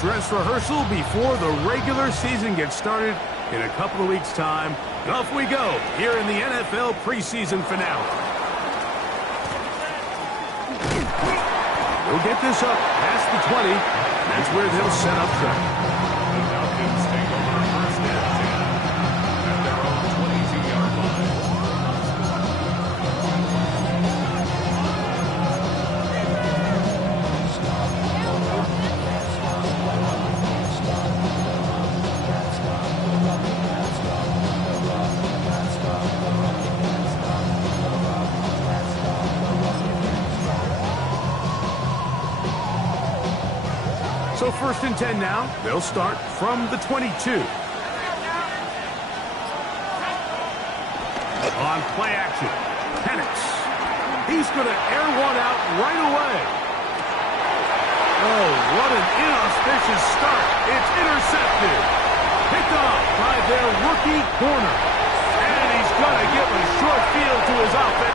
dress rehearsal before the regular season gets started in a couple of weeks' time. Off we go here in the NFL preseason finale. They'll get this up past the 20. That's where they'll set up shop. The Falcons take over first and 10 at their own 22-yard line. So first and 10 now. They'll start from the 22. On play action, Penix. He's going to air one out right away. Oh, what an inauspicious start. It's intercepted. Picked off by their rookie corner. And he's going to give a short field to his offense.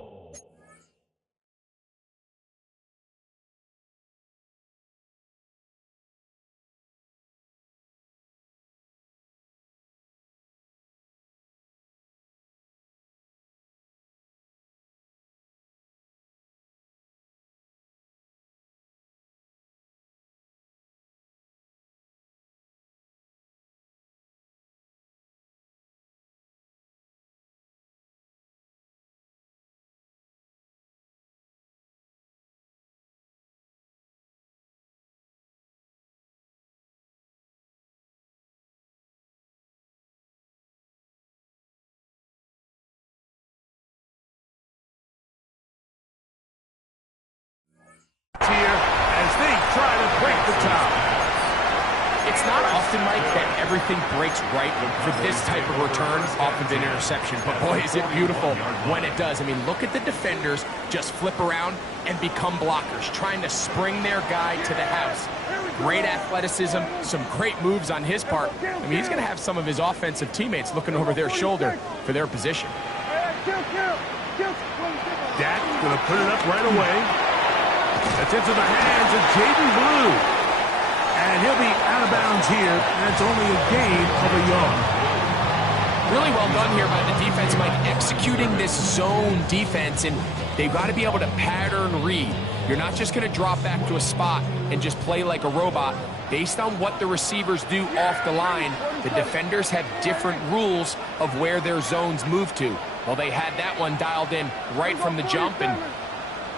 Here as they try to break the tie. It's not often, Mike, that everything breaks right for this type of return off of an interception. But boy, is it beautiful when it does. I mean, look at the defenders just flip around and become blockers, trying to spring their guy to the house. Great athleticism, some great moves on his part. I mean, he's going to have some of his offensive teammates looking over their shoulder for their position. Dak going to put it up right away. That's into the hands of Jaden Blue. And he'll be out of bounds here. And it's only a gain of a yard. Really well done here by the defense, Mike, executing this zone defense. And they've got to be able to pattern read. You're not just going to drop back to a spot and just play like a robot. Based on what the receivers do off the line, the defenders have different rules of where their zones move to. Well, they had that one dialed in right from the jump, and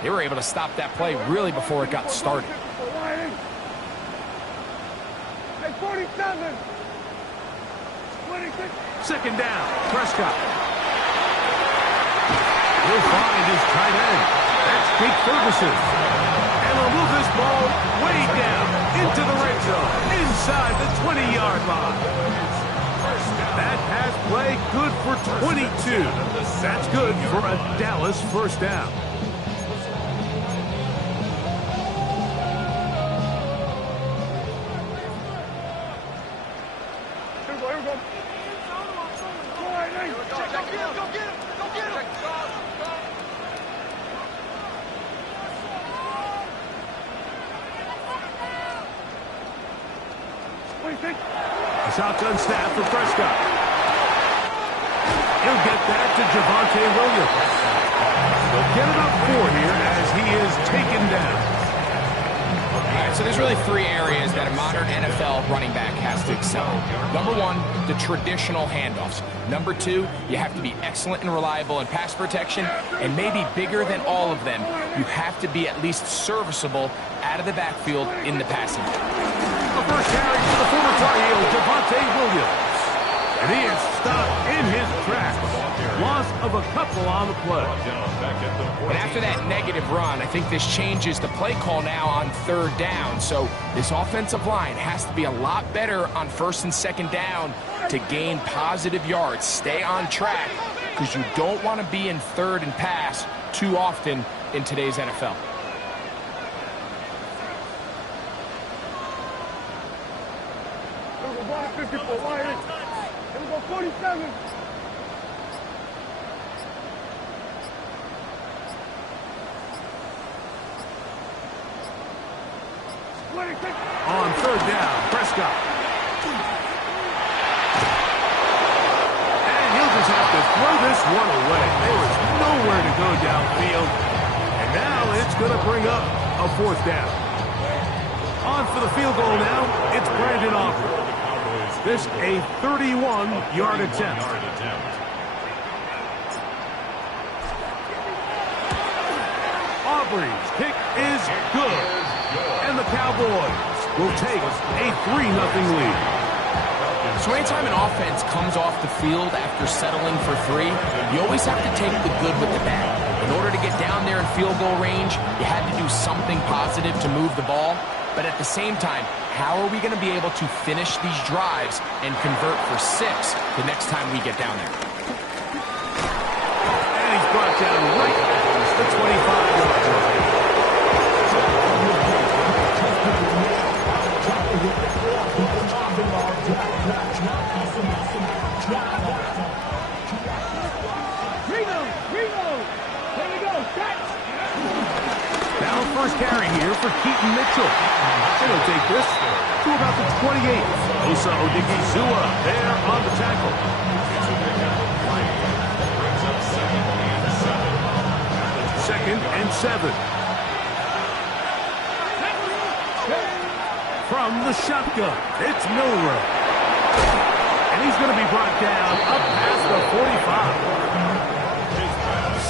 they were able to stop that play really before it got started. Second down, Prescott. He'll find his tight end. That's Jake Ferguson. And he'll move this ball way down into the red zone, inside the 20-yard line. That pass play good for 22. That's good for a Dallas first down. A shotgun snap for Prescott. He'll get that to Javonte Williams. They'll get about 4 here as he is taken down. All right, so there's really 3 areas that a modern NFL running back has to excel. Number 1, the traditional handoffs. Number 2, you have to be excellent and reliable in pass protection. And maybe bigger than all of them, you have to be at least serviceable out of the backfield in the passing game. The first carry for the former Tar Heel, Javonte Williams. And he is stopped in his tracks. Loss of a couple on the play. And after that negative run, I think this changes the play call now on 3rd down. So this offensive line has to be a lot better on 1st and 2nd down to gain positive yards. Stay on track because you don't want to be in 3rd and pass too often in today's NFL. Here we go, 47. on third down. Prescott. And he'll just have to throw this one away. There was nowhere to go downfield. And now it's going to bring up a fourth down. On for the field goal now. It's Brandon Aubrey. This a 31-yard attempt. Aubrey's kick is good. And the Cowboys will take a 3-0 lead. So anytime an offense comes off the field after settling for 3, you always have to take the good with the bad. In order to get down there in field goal range, you had to do something positive to move the ball. But at the same time, how are we going to be able to finish these drives and convert for 6 the next time we get down there? And he's brought down right at the 25-yard line. Now first carry here for Keaton Mitchell. He'll take this to about the 28. Osa Odigizua there on the tackle. Second and 7. From the shotgun, it's Milroe. And he's going to be brought down up past the 45.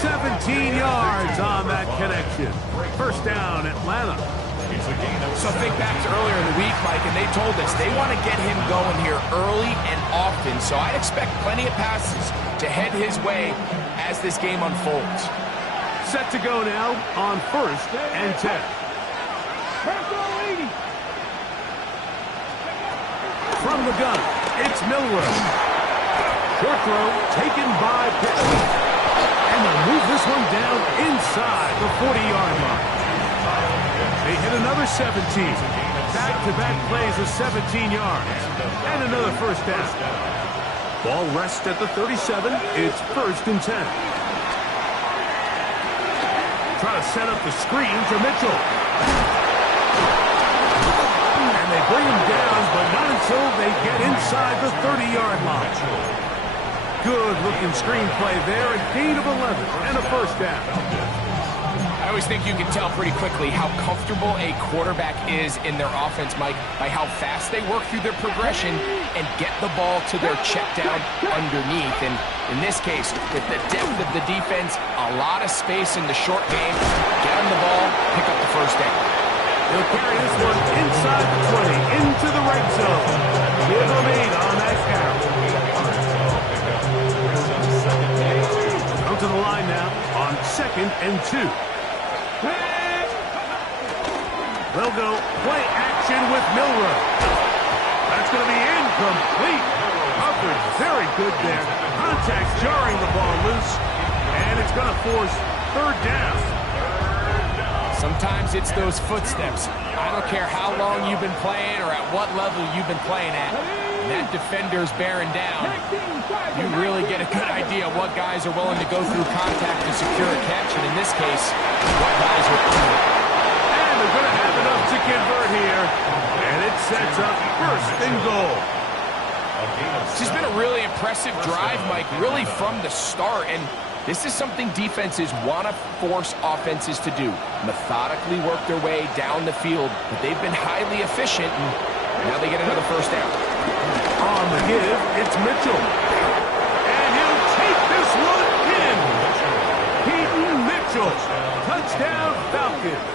17 yards on that connection. First down, Atlanta. So think back to earlier in the week, Mike, and they told us they want to get him going here early and often. So I'd expect plenty of passes to head his way as this game unfolds. Set to go now on first and 10. From the gun, it's Milroe. Short throw taken by Pitt. And they'll move this one down inside the 40-yard line. They hit another 17. Back-to-back plays of 17 yards. And another first down. Ball rests at the 37. It's first and 10. Try to set up the screen to Mitchell. And they bring him down, but not until they get inside the 30-yard line. Good-looking screenplay there, a gain of 11 and a first down. I always think you can tell pretty quickly how comfortable a quarterback is in their offense, Mike, by how fast they work through their progression and get the ball to their check down underneath. And in this case, with the depth of the defense, a lot of space in the short game, get them the ball, pick up the first down. He'll carry this one inside the 20, into the red zone. Give him 8 on that carry. Come to the line now on second and 2. They'll go play action with Milroe. That's going to be incomplete. Hubbard very good there. Contact's jarring the ball loose, and it's going to force third down. Sometimes it's those footsteps. I don't care how long you've been playing or at what level you've been playing at. When that defender's bearing down, you really get a good idea of what guys are willing to go through contact to secure a catch, and in this case, what guys are under. And they're going to have enough to convert here, and it sets up first and goal. This has been a really impressive drive, Mike, really from the start, and this is something defenses want to force offenses to do. Methodically work their way down the field, but they've been highly efficient, and now they get another first down. On the give, it's Mitchell. And he'll take this one in. Keaton Mitchell. Touchdown, Falcons.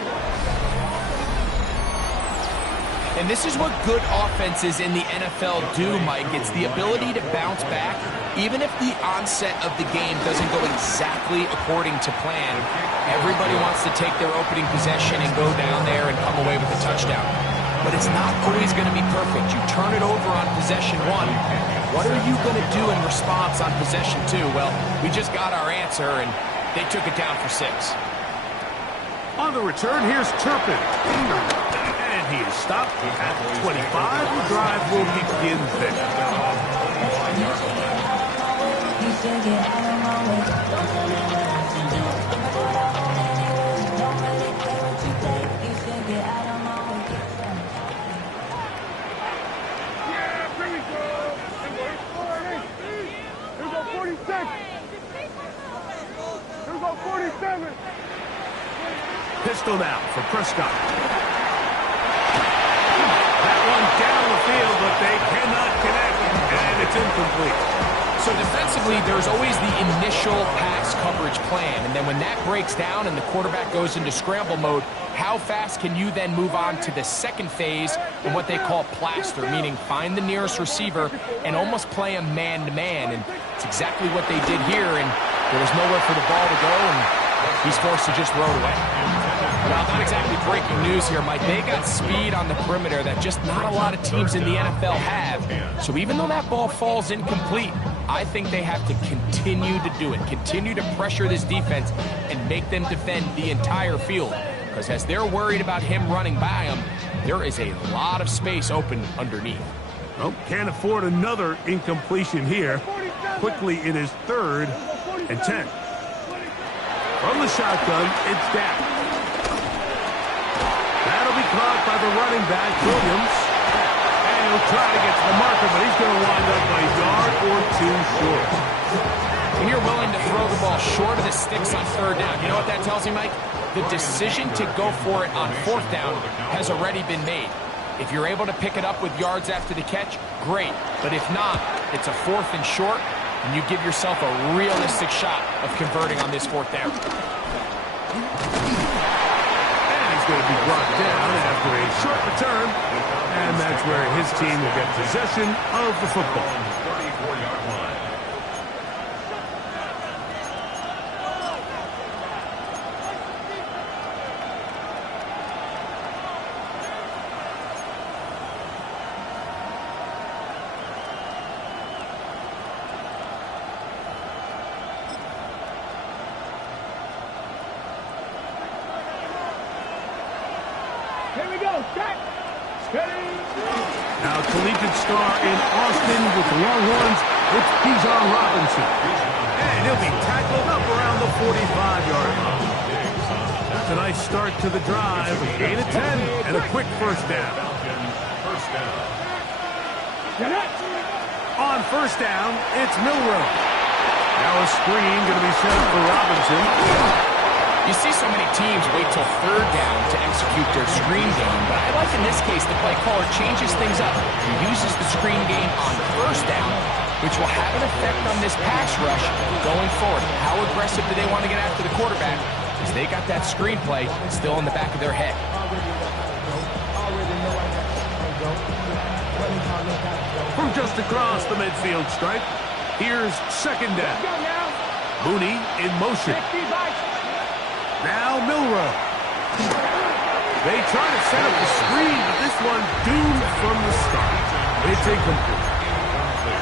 And this is what good offenses in the NFL do, Mike. It's the ability to bounce back, even if the onset of the game doesn't go exactly according to plan. Everybody wants to take their opening possession and go down there and come away with a touchdown. But it's not always going to be perfect. You turn it over on possession 1. What are you going to do in response on possession 2? Well, we just got our answer, and they took it down for 6. On the return, here's Turpin. And he is stopped at 25. The drive will begin there. Pistol now for Prescott. That one down the field, but they cannot connect, and it's incomplete. So defensively, there's always the initial pass coverage plan, and then when that breaks down and the quarterback goes into scramble mode, how fast can you then move on to the second phase in what they call plaster, meaning find the nearest receiver and almost play a man-to-man, and it's exactly what they did here, and there was nowhere for the ball to go, and he's forced to just throw it away. Well, not exactly breaking news here, Mike. They got speed on the perimeter that just not a lot of teams in the NFL have. So even though that ball falls incomplete, I think they have to continue to do it, continue to pressure this defense and make them defend the entire field. Because as they're worried about him running by them, there is a lot of space open underneath. Well, can't afford another incompletion here. Quickly, it is 3rd and 10. From the shotgun, it's Dak. That'll be caught by the running back, Williams. And he'll try to get to the marker, but he's going to wind up a yard or 2 short. When you're willing to throw the ball short of the sticks on 3rd down, you know what that tells me, Mike? The decision to go for it on 4th down has already been made. If you're able to pick it up with yards after the catch, great. But if not, it's a 4th and short, and you give yourself a realistic shot of converting on this 4th down. Going to be brought down after a short return, and that's where his team will get possession of the football. 34-yard line. Here we go, set, steady. Now, collegiate star in Austin with the Longhorns, it's Bijan Robinson. And he'll be tackled up around the 45-yard line. That's a nice start to the drive. Gain of 10 and a quick 1st down. On 1st down, it's Milroe. Now a screen going to be set up for Robinson. You see so many teams wait till 3rd down to execute their screen game, but I like in this case the play caller changes things up. He uses the screen game on 1st down, which will have an effect on this pass rush going forward. How aggressive do they want to get after the quarterback? Because they got that screen play still in the back of their head. From just across the midfield stripe, here's 2nd down. Mooney in motion. Now Milroe. They try to set up the screen, but this one doomed from the start. It's incomplete.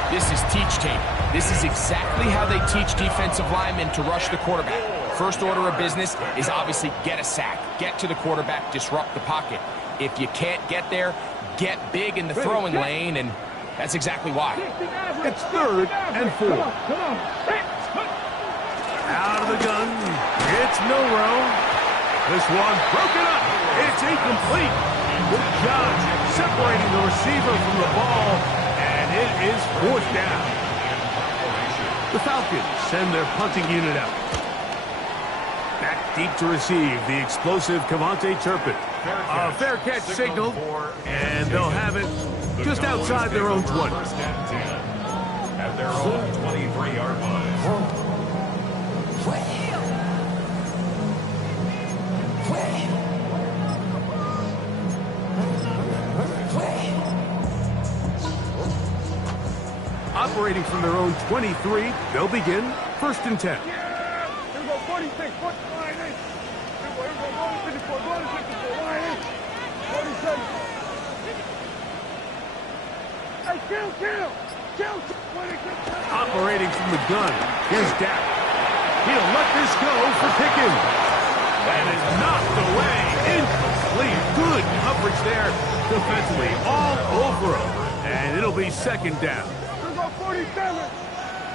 This is teach tape. This is exactly how they teach defensive linemen to rush the quarterback. First order of business is obviously get a sack, get to the quarterback, disrupt the pocket. If you can't get there, get big in the throwing lane, and that's exactly why. It's 3rd and 4. Out of the gun, it's Milroe. This one broken up. It's incomplete. Good job separating the receiver from the ball, and it is 4th down. The Falcons send their punting unit out. Back deep to receive the explosive Cavante Turpin. A fair catch signal, and they'll have it just outside their own 20. At their own 23-yard line. Operating from their own 23, they'll begin 1st and 10. Here we go, 46, 47. Here we go, 54, 47. Hey, kill. Operating from the gun, here's Dak. He'll let this go for Pickens. That is knocked away, incomplete. Good coverage there defensively, all over him. And it'll be 2nd down. 47.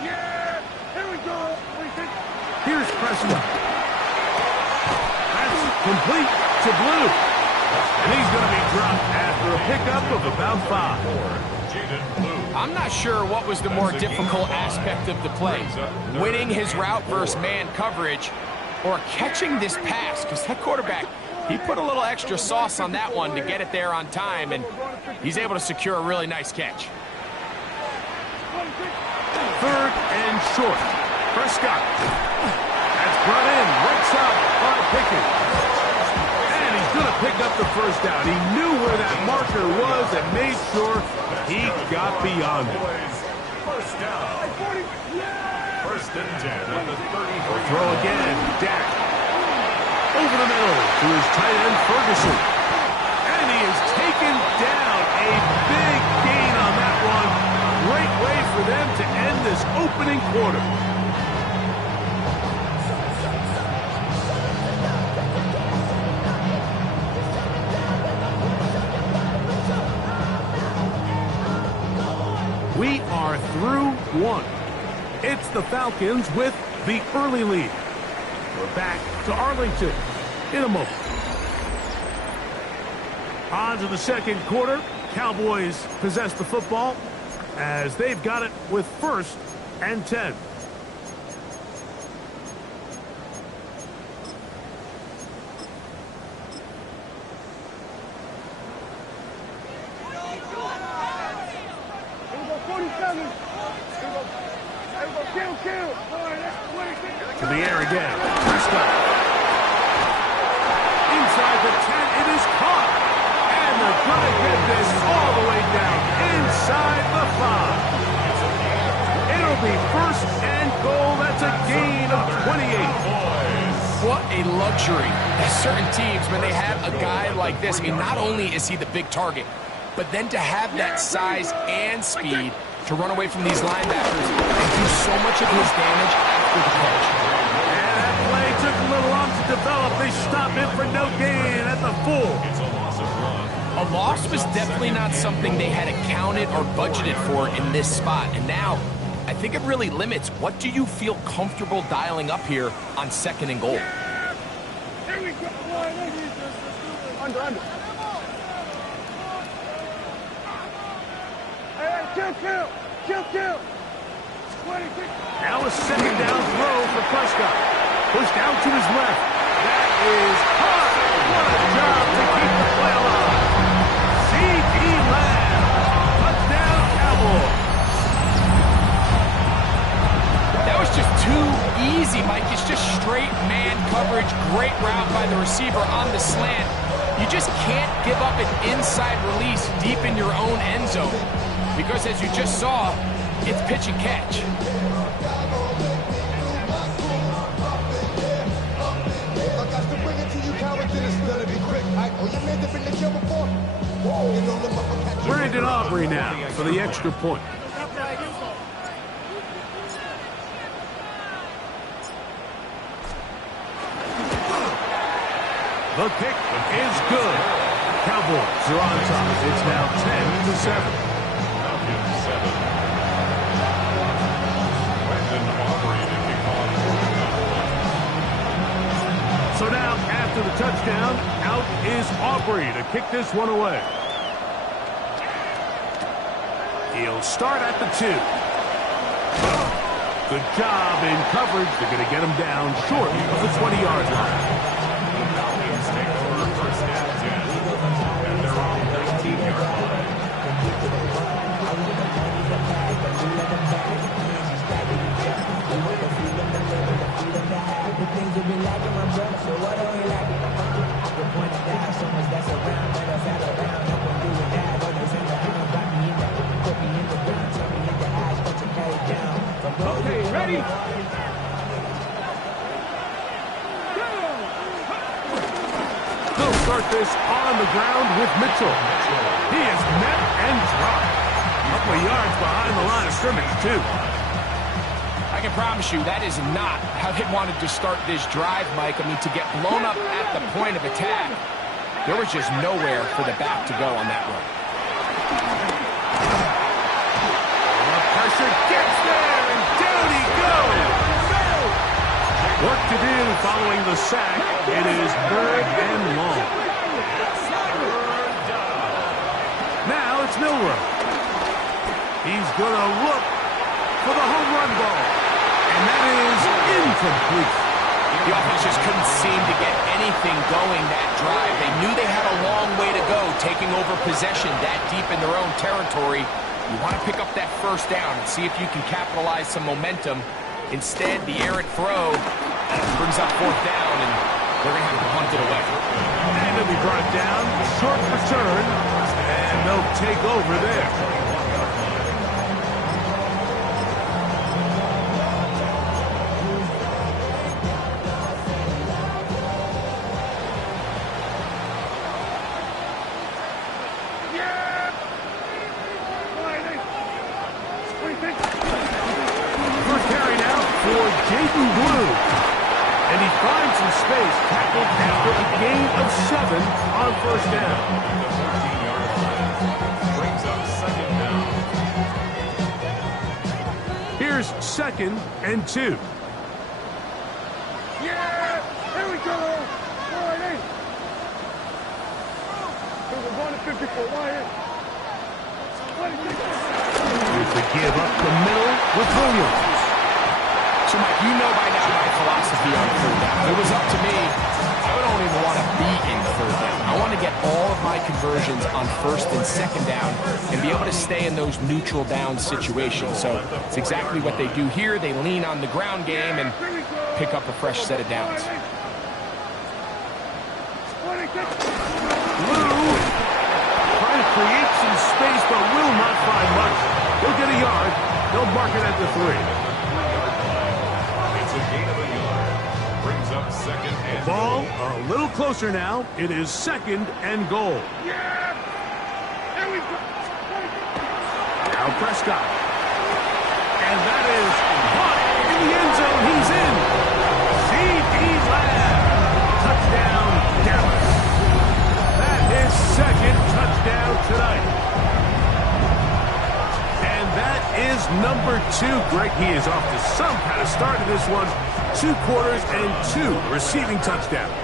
Yeah. Here we go. Here's Prescott. That's complete to Blue. And he's going to be dropped after a pickup of about 5. I'm not sure what was the more difficult aspect of the play. Winning his route versus man coverage, or catching this pass, because that quarterback, he put a little extra sauce on that one to get it there on time, and he's able to secure a really nice catch. 3rd and short. Prescott. That's brought in right side by Pickett. And he's going to pick up the first down. He knew where that marker was and made sure he got beyond it. First down. First and 10 at the 33. Throw again. Dak. Over the middle to his tight end, Ferguson. And he is taken down. A big gain on that one. Great way for them to end this opening quarter. We are through one. It's the Falcons with the early lead. We're back to Arlington in a moment. On to the second quarter. Cowboys possess the football as they've got it with 1st and 10. To the air again. Prescott. Inside the 10, it is caught. And they're going to get this all the way down inside the 5. It'll be 1st and goal. That's a gain of 28. What a luxury. There's certain teams, when they have a guy like this, I mean, not only is he the big target, but then to have that size and speed to run away from these linebackers and do so much of his damage after the catch. And that play took a little long to develop. They stopped it for no gain at the 4. It's a loss of run. A loss was definitely not something they had accounted or budgeted for in this spot. And now, I think it really limits what do you feel comfortable dialing up here on 2nd and goal. Here we go. Under. Kill. 26. Now a 2nd down throw for Prescott. Pushed out to his left. That is hard. What a job to keep the play alive. C.D. Lamb. Touchdown, Cowboys. That was just too easy, Mike. It's just straight man coverage. Great route by the receiver on the slant. You just can't give up an inside release deep in your own end zone. Because as you just saw, it's pitch and catch. Brandon Aubrey now for the extra point. The kick is good. Cowboys are on top. It's now 10-7. So now, after the touchdown, out is Aubrey to kick this one away. He'll start at the 2. Good job in coverage. They're going to get him down short of the 20-yard line. Okay, ready? They'll start this on the ground with Mitchell. He is met and dropped. A couple of yards behind the line of scrimmage, too. I can promise you that is not how they wanted to start this drive, Mike. I mean, to get blown up at the point of attack, there was just nowhere for the back to go on that run. The pressure gets there, and down he goes. Work to do following the sack. It is 3rd and long. Now it's Milroe. He's going to look for the home run ball. And that is incomplete. The offense just couldn't seem to get anything going that drive. They knew they had a long way to go, taking over possession that deep in their own territory. You want to pick up that first down and see if you can capitalize some momentum. Instead, the errant throw brings up fourth down, and they're going to have to punt it away. And it'll be brought down, short return, and they'll take over there. Tackled after a gain of 7 on first down. The 14-yard line brings up second down. Here's 2nd and 2. Yeah! Here we go! All right, we're going to 54. Wyatt. Here's the give up the middle with Williams. So, Mike, you know by now my philosophy on third down. If it was up to me, I don't even want to be in third down. I want to get all of my conversions on first and second down and be able to stay in those neutral down situations. So it's exactly what they do here. They lean on the ground game and pick up a fresh set of downs. Lou trying to create some space but will not find much. He'll get a yard. They'll mark it at the 3. It's a gain of a yard. Brings up second and Ball a little closer now. It is 2nd and goal. Yeah! Here we go! Now Prescott. And that is caught in the end zone. He's in. C.D. Lamb. Touchdown, Dallas. That is 2nd touchdown tonight. And that is number 2. Greg, he is off to some kind of start in this one. 2 quarters and 2 receiving touchdowns.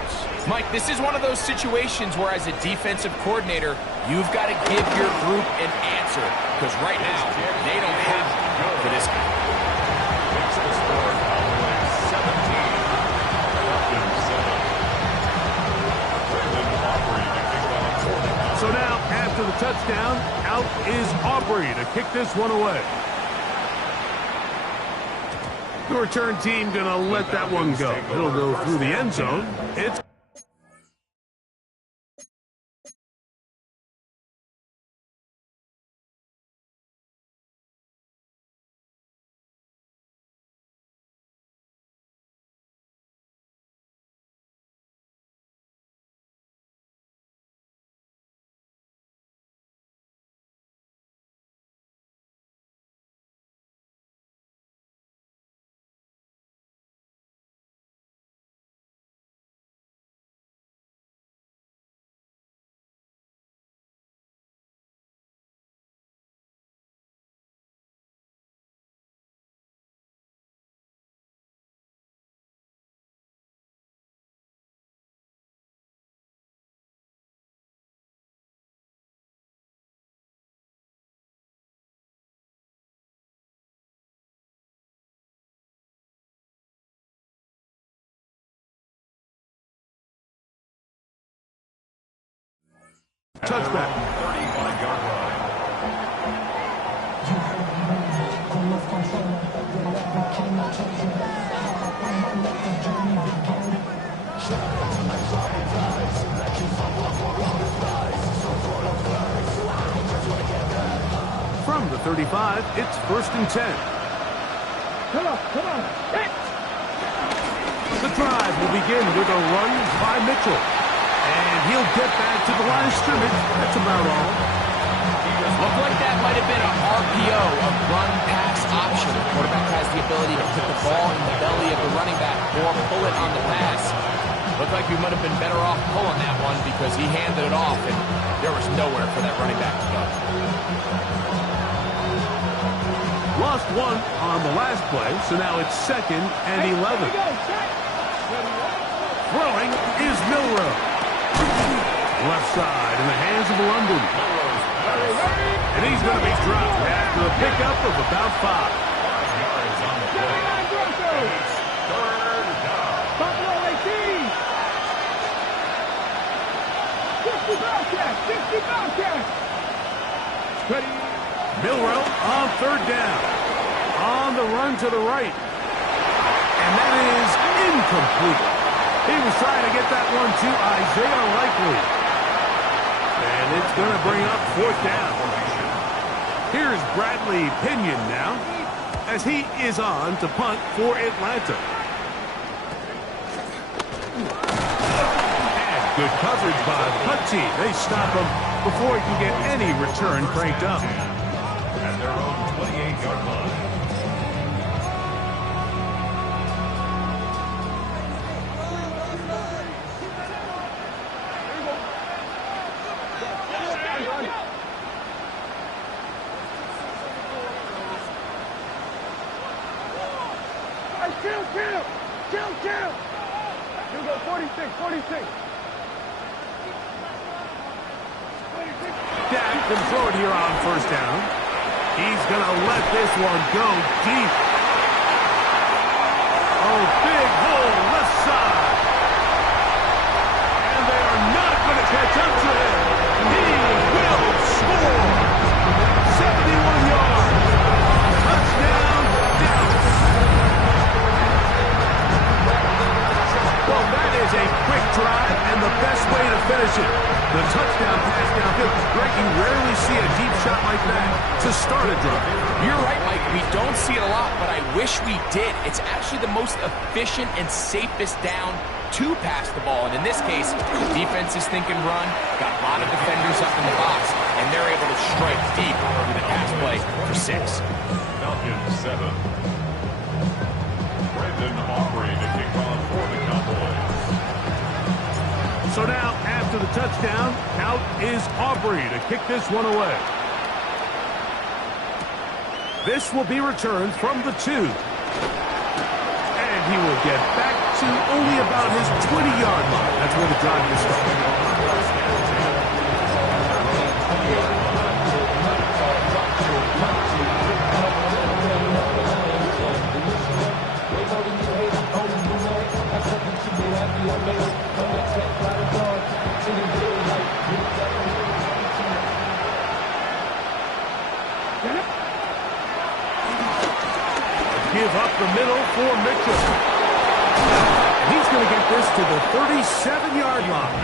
Mike, this is one of those situations where as a defensive coordinator, you've got to give your group an answer. Because right now, they don't have one for this guy. makes the score following 17. So now, after the touchdown, out is Aubrey to kick this one away. The return team going to let that one go. It'll go through the end zone. It's touchback. 35-yard line. From the 35, it's 1st and 10. Come on, come on. Hit! The drive will begin with a run by Mitchell. And he'll get back to the line of scrimmage. That's about all. Looked like that might have been a RPO, a run-pass option. The quarterback has the ability to put the ball in the belly of the running back or pull it on the pass. Looked like we might have been better off pulling that one because he handed it off, and there was nowhere for that running back to go. Lost one on the last play, so now it's 2nd and 11. Throwing is Milrow. Left side in the hands of London. And he's going to be dropped after a pickup of about 5. 5 yards on the play. It's third down. third down. On the run to the right. And that is incomplete. He was trying to get that one to Isaiah Likely. And it's going to bring up fourth down. Here's Bradley Pinion now, as he is on to punt for Atlanta. And good coverage by the punt team. They stop him before he can get any return cranked up. At their own 28-yard line. Kill! You go 46. Dak can throw it here on first down. He's going to let this one go deep. Oh, big hole left side. And they are not going to catch up to him. He will score. 71 yards. Touchdown, Dallas. Well, that is a quick drive and the best way to finish it. The touchdown pass downfield. Greg, you rarely see a deep shot like that to start a drive. You're right, Mike. We don't see it a lot, but I wish we did. It's actually the most efficient and safest down to pass the ball. And in this case, the defense is thinking run, got a lot of defenders up in the box, and they're able to strike deep with a pass play for 6. Falcons 7. Brendan Aubrey to kick off for the Cowboys. So now, after the touchdown, out is Aubrey to kick this one away. This will be returned from the 2. And he will get back to only about his 20-yard line. That's where the drive will start. Give up the middle for Mitchell. And he's going to get this to the 37-yard line.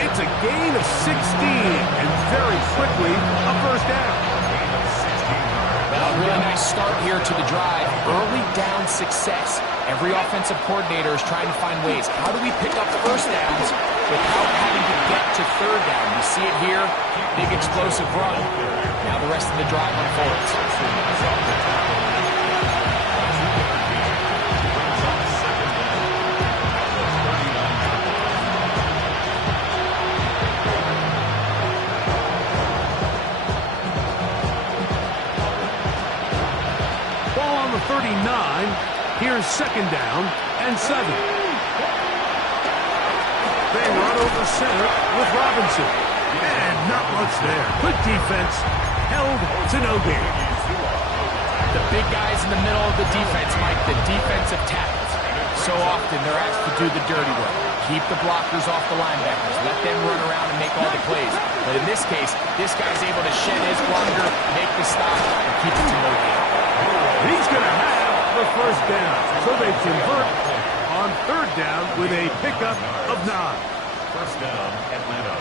It's a gain of 16, and very quickly a first down. Well, really nice start here to the drive. Early down success. Every offensive coordinator is trying to find ways. How do we pick up first downs without having to get to third down? You see it here. Big explosive run. Now the rest of the drive unfolds. Ball on the 39. Here's second down and 7. They run over center with Robinson. And not much there. Good defense. Held to no gain. The big guys in the middle of the defense, Mike, the defensive tackles. So often they're asked to do the dirty work. Keep the blockers off the linebackers. Let them run around and make all the plays. But in this case, this guy's able to shed his blocker, make the stop, and keep it to no gain. He's going to have the first down. So they convert on third down with a pickup of 9. First down, Atlanta.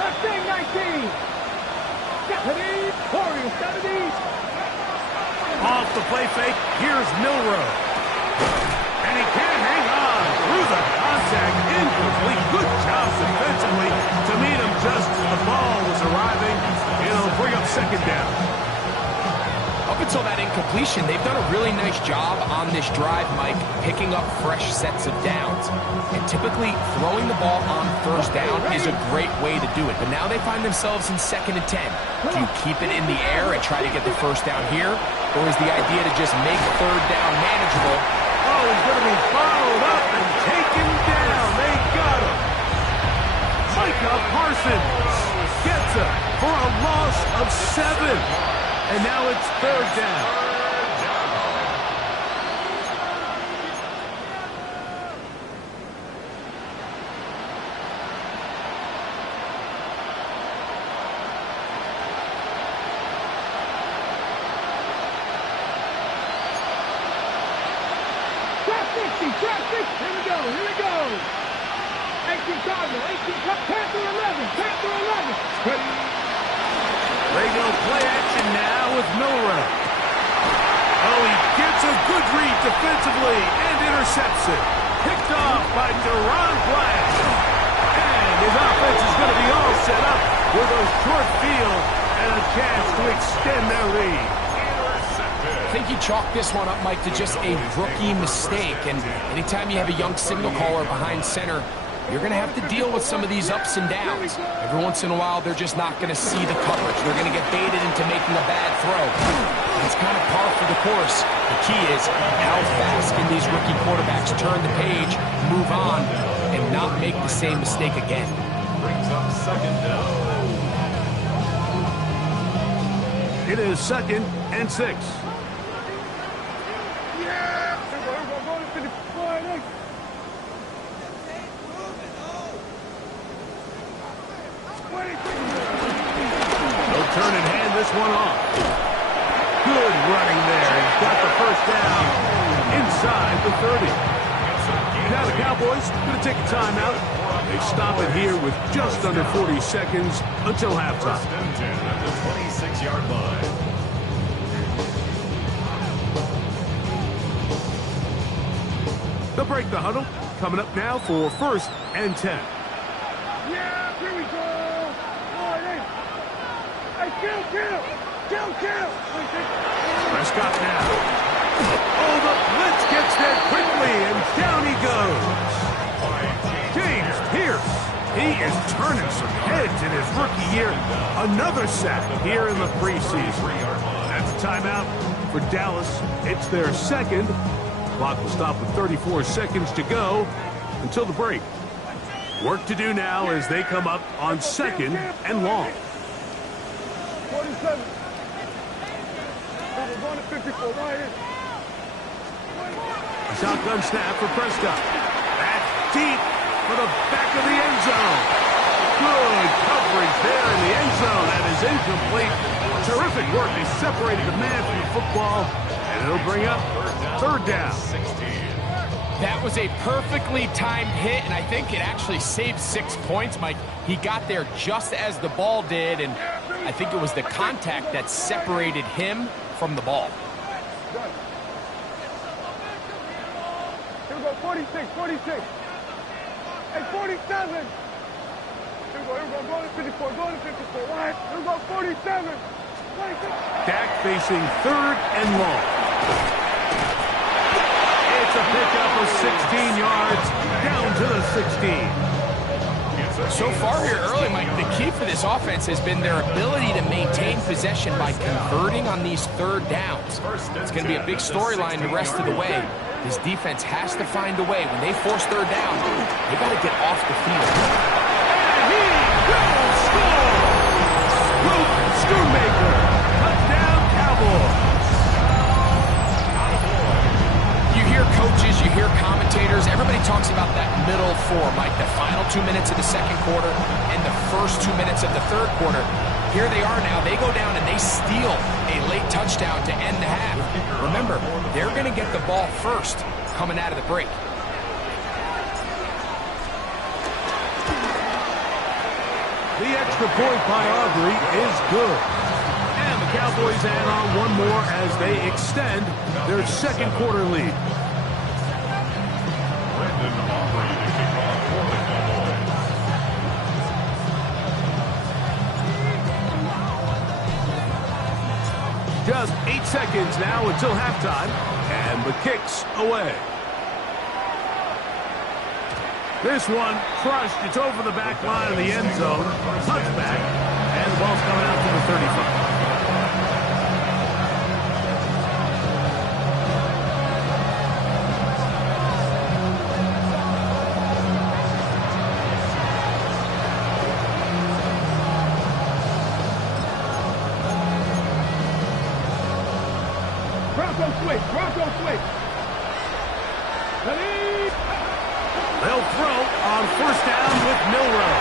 19. Warriors, 70s. Off the play fake, here's Milrow. And he can't hang on through the contact. Incomplete. Good job defensively to meet him just as the ball was arriving. It'll bring up second down. Up until that incompletion, they've done a really nice job on this drive, Mike, picking up fresh sets of downs. And typically, throwing the ball on first down is a great way to do it. But now they find themselves in 2nd and 10. Do you keep it in the air and try to get the first down here? Or is the idea to just make third down manageable? Oh, he's going to be followed up and taken down. They got him. Micah Parsons gets him for a loss of 7. And now it's third down. Traffic, traffic. Here we go, here we go. 18 Cardinal, 18 Panther 11, Panther 11. They go play action now with Miller. Oh, he gets a good read defensively and intercepts it. Picked off by Deron Bland. And his offense is going to be all set up with a short field and a chance to extend their lead. I think you chalk this one up, Mike, to just a rookie mistake. And anytime you have a young signal caller behind center, you're going to have to deal with some of these ups and downs. Every once in a while, they're just not going to see the coverage. They're going to get baited into making a bad throw. It's kind of par for the course. The key is how fast can these rookie quarterbacks turn the page, move on, and not make the same mistake again. Brings up second down. It is 2nd and 6. Yeah. Here we go, going to the fly. They'll turn and hand this one off. Good running there. He's got the first down inside the 30. Now the Cowboys going to take a timeout. They stop it here with just under 40 seconds until halftime. First and 10 at the 26-yard line. They'll break the huddle. Coming up now for 1st and 10. Yeah, here we go. All right, hey, kill. Prescott now. Oh, the blitz gets there quickly, and down he goes. James Pierce. He is turning some heads in his rookie year. Another sack here in the preseason. That's a timeout for Dallas. It's their second. Clock will stop with 34 seconds to go until the break. Work to do now as they come up on 2nd and long. 47. We're going to 54, right here. A shotgun snap for Prescott. That's deep for the back of the end zone. Good coverage there in the end zone. That is incomplete. Terrific work. They separated the man from the football, and it'll bring up 3rd down. That was a perfectly timed hit, and I think it actually saved 6 points, Mike. He got there just as the ball did, and I think it was the contact that separated him from the ball. Here we go, 46. Hey, 47. Here we go, going to 54, right? Here we go, 47. 26. Dak facing 3rd and long. It's a pickup of 16 yards down to the 16. So far here early, Mike, the key for this offense has been their ability to maintain possession by converting on these 3rd downs. It's going to be a big storyline the rest of the way. This defense has to find a way. When they force 3rd down, they got to get off the field. And he will score! Luke Schoonmaker, touchdown Cowboys. You hear coaches, you hear commentators, everybody talks about that middle 4, Mike, the final 2 minutes of the 2nd quarter and the first 2 minutes of the 3rd quarter. Here they are now. They go down and they steal a late touchdown to end the half. Remember, they're going to get the ball first coming out of the break. The extra point by Aubrey is good. And the Cowboys add on one more as they extend their 2nd quarter lead. Brandon Aubrey to kick off for the Cowboys. Just 8 seconds now until halftime, and the kick's away. This one crushed. It's over the back line of the end zone. Touchback, and the ball's coming out to the 35. Bronco switch. They'll throw on 1st down with Milrow.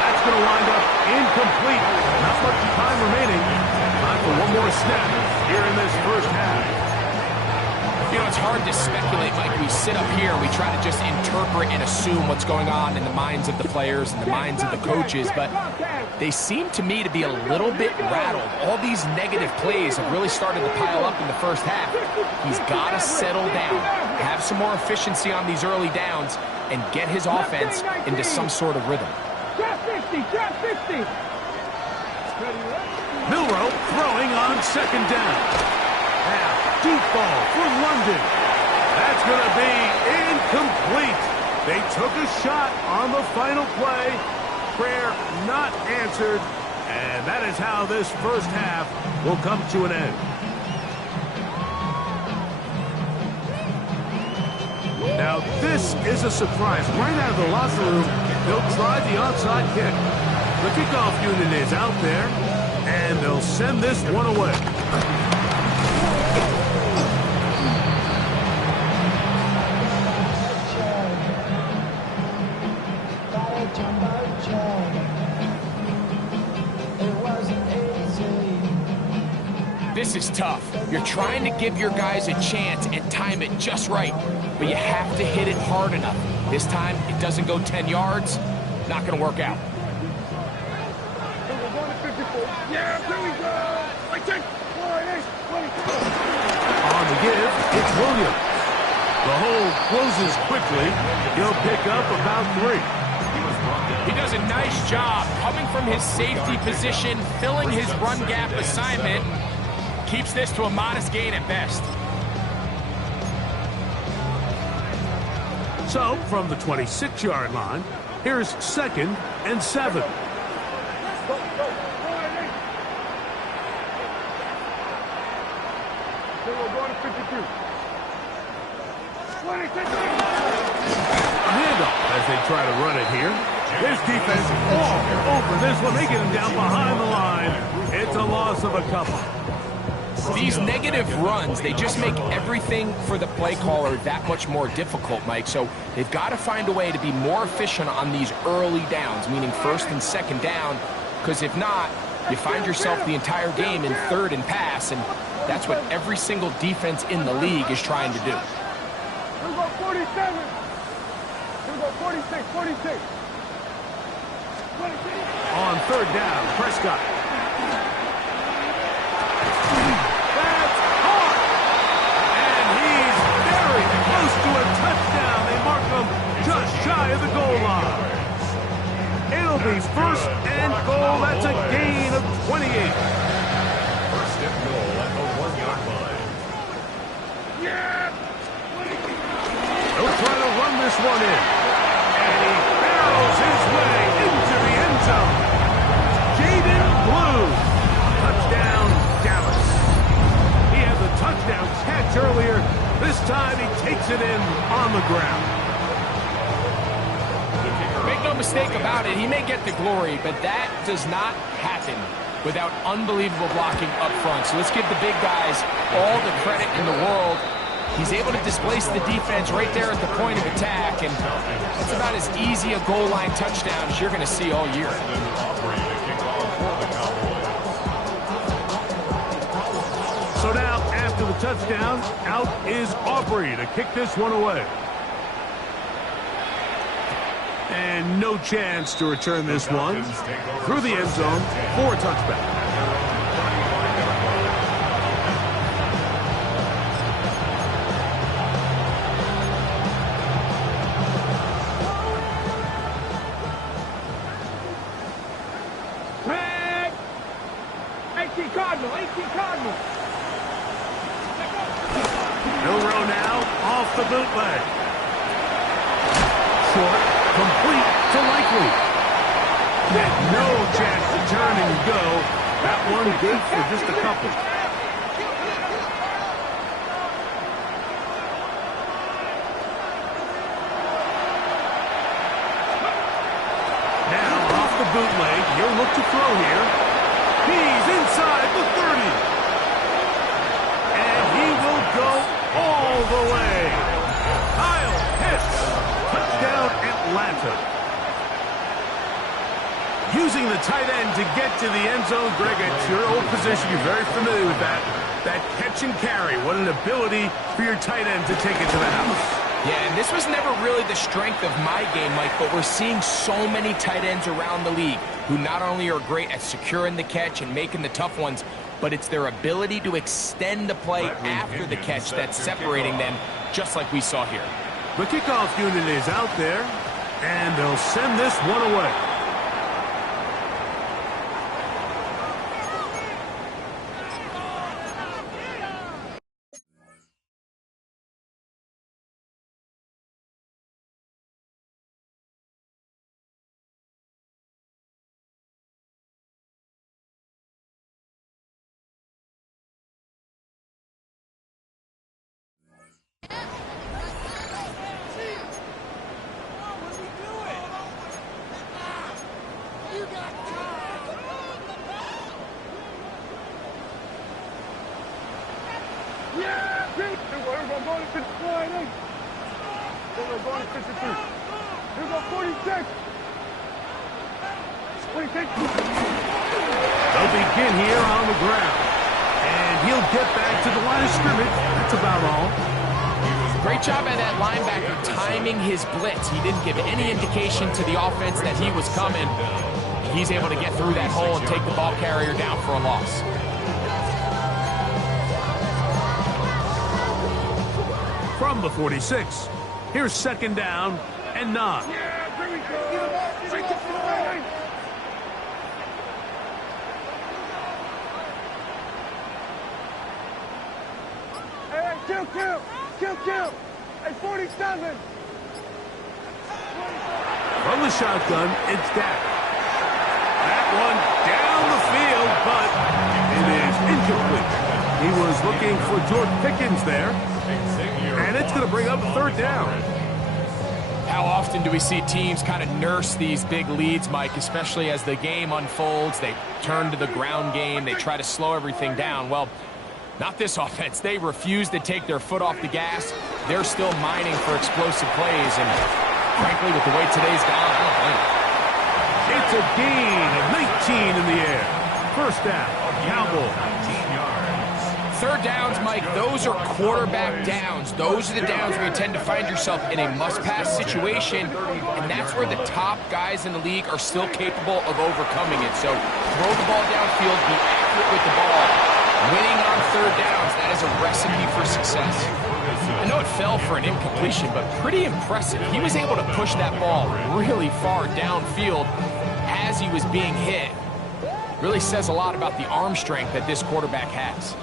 That's going to wind up incomplete. Not much time remaining. Time for one more snap here in this 1st half. You know, it's hard to speculate, Mike. We sit up here, we try to just interpret and assume what's going on in the minds of the players and the minds of the coaches, but they seem to me to be a little bit rattled. All these negative plays have really started to pile up in the first half. He's got to settle down, have some more efficiency on these early downs, and get his offense into some sort of rhythm. Drop 50, drop 50. Milrow throwing on second down. Now, deep ball for London. That's going to be incomplete. They took a shot on the final play. Prayer not answered. And that is how this first half will come to an end. Now, this is a surprise. Right out of the locker room, they'll try the onside kick. The kickoff unit is out there, and they'll send this one away. This is tough. You're trying to give your guys a chance and time it just right, but you have to hit it hard enough. This time, it doesn't go 10 yards. Not going to work out. Yeah, there we go. On the give, it's Williams. The hole closes quickly. He'll pick up about 3. He does a nice job coming from his safety position, filling his run gap assignment. Keeps this to a modest gain at best. So, from the 26-yard line, here's 2nd and 7. A handoff as they try to run it here. This defense all over this one. They get him down behind the line. It's a loss of a couple. These negative runs, they just make everything for the play caller that much more difficult, Mike. So they've got to find a way to be more efficient on these early downs, meaning 1st and 2nd down, because if not, you find yourself the entire game in 3rd and pass, and that's what every single defense in the league is trying to do. Here we go 47. Here we go 46, 46. 46. On 3rd down, Prescott. That's hard. And he's very close to a touchdown. They mark him just shy of the goal line. It'll be 1st and goal. That's a gain of 28. 1st and goal at the 1-yard line. Yeah. He'll try to run this one in. And he barrels his way into the end zone. Jaden Blue. Touchdown, Dallas. He had the touchdown catch earlier. This time he takes it in on the ground. Make no mistake about it, he may get the glory, but that does not happen without unbelievable blocking up front. So let's give the big guys all the credit in the world. He's able to displace the defense right there at the point of attack, and that's about as easy a goal line touchdown as you're going to see all year. So now, after the touchdown, out is Aubrey to kick this one away. And no chance to return this one through the end zone for a touchback. Red. 18 Cardinal, 18 Cardinal. Milrow now off the bootleg. Short, complete to Likely. Had no chance to turn and go. That one good for just a couple. Now off the bootleg, he'll look to throw here. He's inside the 30. And he will go all the way. Kyle Pitts, touchdown Atlanta. Using the tight end to get to the end zone, Greg, it's your old position. You're very familiar with that. That catch and carry, what an ability for your tight end to take it to the house. Yeah, and this was never really the strength of my game, Mike, but we're seeing so many tight ends around the league who not only are great at securing the catch and making the tough ones, but it's their ability to extend the play after the catch that's separating them, just like we saw here. The kickoff unit is out there, and they'll send this one away. They'll begin here on the ground. And he'll get back to the line of scrimmage. That's about all. Great job by that linebacker timing his blitz. He didn't give any indication to the offense that he was coming. He's able to get through that hole and take the ball carrier down for a loss. From the 46, here's second down and 9. Kill. Hey, 47. From the shotgun, it's Dak. That one down the field, but it is incomplete. He was looking for George Pickens there, and it's going to bring up a third down. How often do we see teams kind of nurse these big leads, Mike, especially as the game unfolds? They turn to the ground game. They try to slow everything down. Well, not this offense. They refuse to take their foot off the gas. They're still mining for explosive plays, and frankly, with the way today's gone, I don't blame them. It's a gain of 19 in the air. First down, Cowboys. Third downs, Mike, those are quarterback downs. Those are the downs where you tend to find yourself in a must-pass situation, and that's where the top guys in the league are still capable of overcoming it. So throw the ball downfield, be accurate with the ball. Winning on third downs, that is a recipe for success. I know it fell for an incompletion, but pretty impressive. He was able to push that ball really far downfield as he was being hit. Really says a lot about the arm strength that this quarterback has.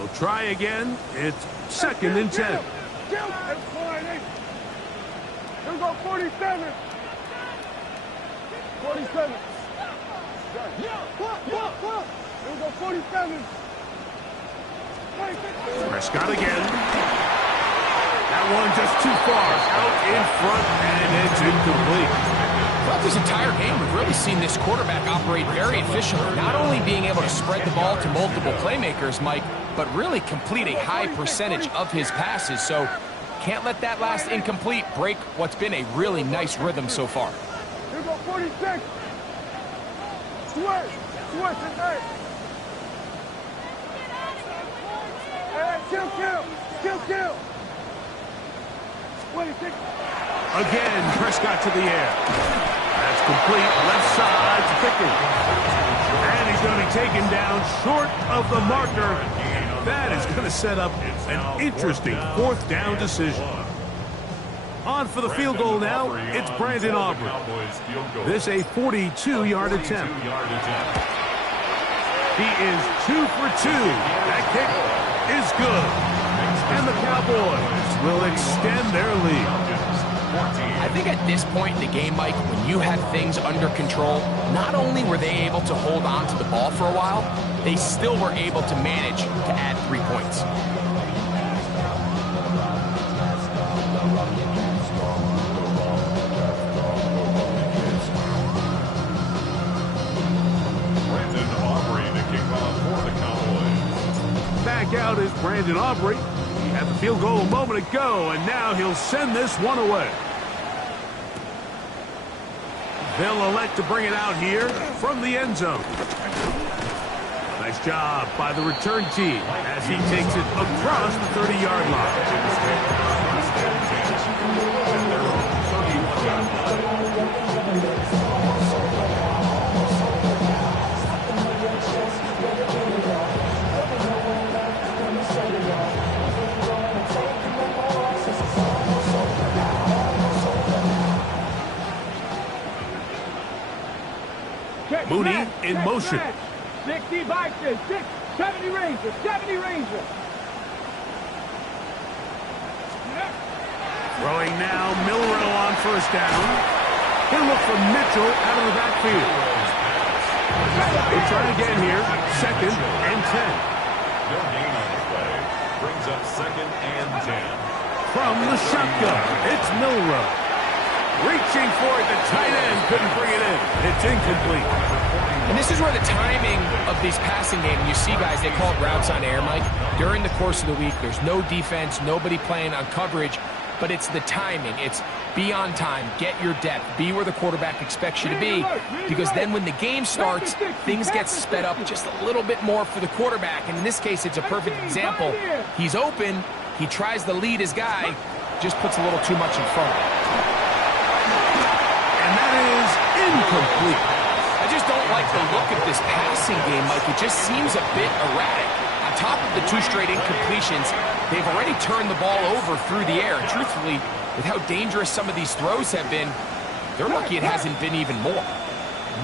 We'll try again. It's second and 10. Here we go, 47. 47. Here we go, 47. Prescott again. That one just too far. Out in front, and it's incomplete. Throughout this entire game, we've really seen this quarterback operate very efficiently, not only being able to spread the ball to multiple playmakers, Mike, but really complete a high percentage of his passes. So can't let that last incomplete break what's been a really nice rhythm so far. Here we go, 46. Switch, and hey. Kill. 26. Again, Prescott to the air. That's complete. Left side to Pickens. And he's going to be taken down short of the marker. That is going to set up an interesting fourth down decision. On for the field goal now, it's Brandon Aubrey. This a 42-yard attempt. He is 2 for 2. That kick is good. And the Cowboys will extend their lead. I think at this point in the game, Mike, when you have things under control, not only were they able to hold on to the ball for a while, they still were able to manage to add 3 points. Brandon Aubrey to kick off for the Cowboys. Back out is Brandon Aubrey. He had the field goal a moment ago, and now he'll send this one away. They'll elect to bring it out here from the end zone. The Nice job by the return team as he takes it across the 30-yard line. Mooney in motion. 60 boxes, 70 Rangers, 70 Rangers. Throwing now, Milrow on first down. He'll look for Mitchell out of the backfield. They try again here, 2nd and 10. No gain on the play. Brings up 2nd and 10. From the shotgun, it's Milrow. Reaching for it, the tight end couldn't bring it in. It's incomplete. And this is where the timing of these passing games, you see guys, they call it routes on air, Mike. During the course of the week, there's no defense, nobody playing on coverage, but it's the timing. It's be on time, get your depth, be where the quarterback expects you to be, because then when the game starts, things get sped up just a little bit more for the quarterback. And in this case, it's a perfect example. He's open, he tries to lead his guy, just puts a little too much in front of him. And that is incomplete. I just don't like the look of this passing game, Mike. It just seems a bit erratic. On top of the 2 straight incompletions, they've already turned the ball over through the air. And truthfully, with how dangerous some of these throws have been, they're lucky it hasn't been even more.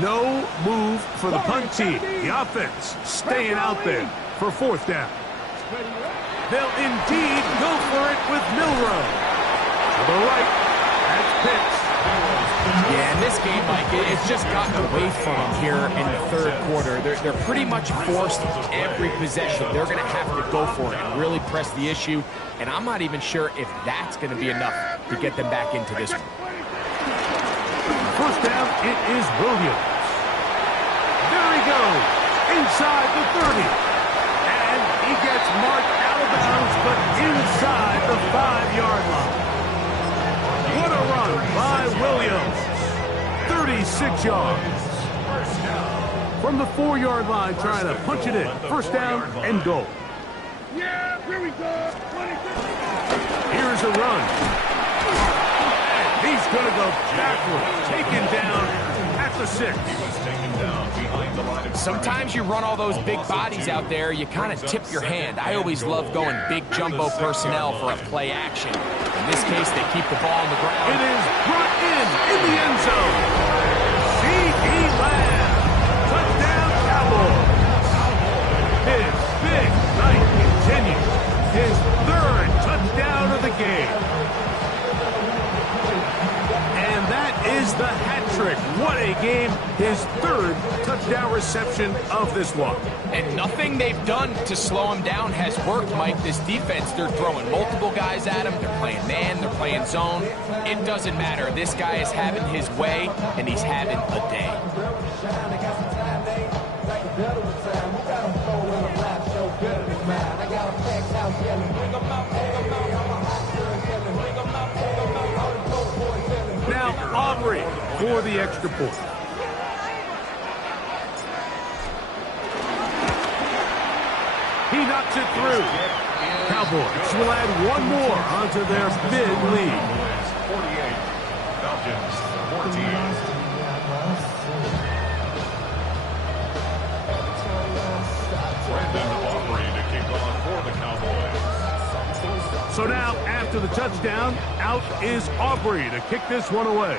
No move for the punt team. The offense staying out there for 4th down. They'll indeed go for it with Milrow. To the right, that's Pitts. Yeah, in this game, Mike, it's just gotten away from them here in the 3rd quarter. They're pretty much forced every possession. They're going to have to go for it and really press the issue. And I'm not even sure if that's going to be enough to get them back into this one. First down, it is Williams. There he goes, inside the 30. And he gets marked out of bounds, but inside the 5-yard line. What a run by Williams. 36 yards. From the 4-yard line, trying to punch it in. First down and goal. Yeah, here we go. 26. Here's a run. And he's going to go backwards. Taken down at the 6. He was taken down behind the line of Sometimes you run all those big bodies out there, you kind of tip your hand. I always love going big jumbo personnel for a play action. In this case, they keep the ball on the ground. It is brought in the end zone. C.E. Lamb. Touchdown, Cowboys. His big night continues. His 3rd touchdown of the game. And that is the hat trick. What a game. His 3rd touchdown reception of this one. And nothing they've done to slow him down has worked, Mike. This defense, they're throwing multiple guys at him. They're playing man, they're playing zone. It doesn't matter. This guy is having his way, and he's having a day. Now Aubrey for the extra point. He knocks it through. Cowboys will add one more onto their big lead. 48. Falcons 14. Brandon Aubrey to kick off for the Cowboys. So now, after the touchdown, out is Aubrey to kick this one away.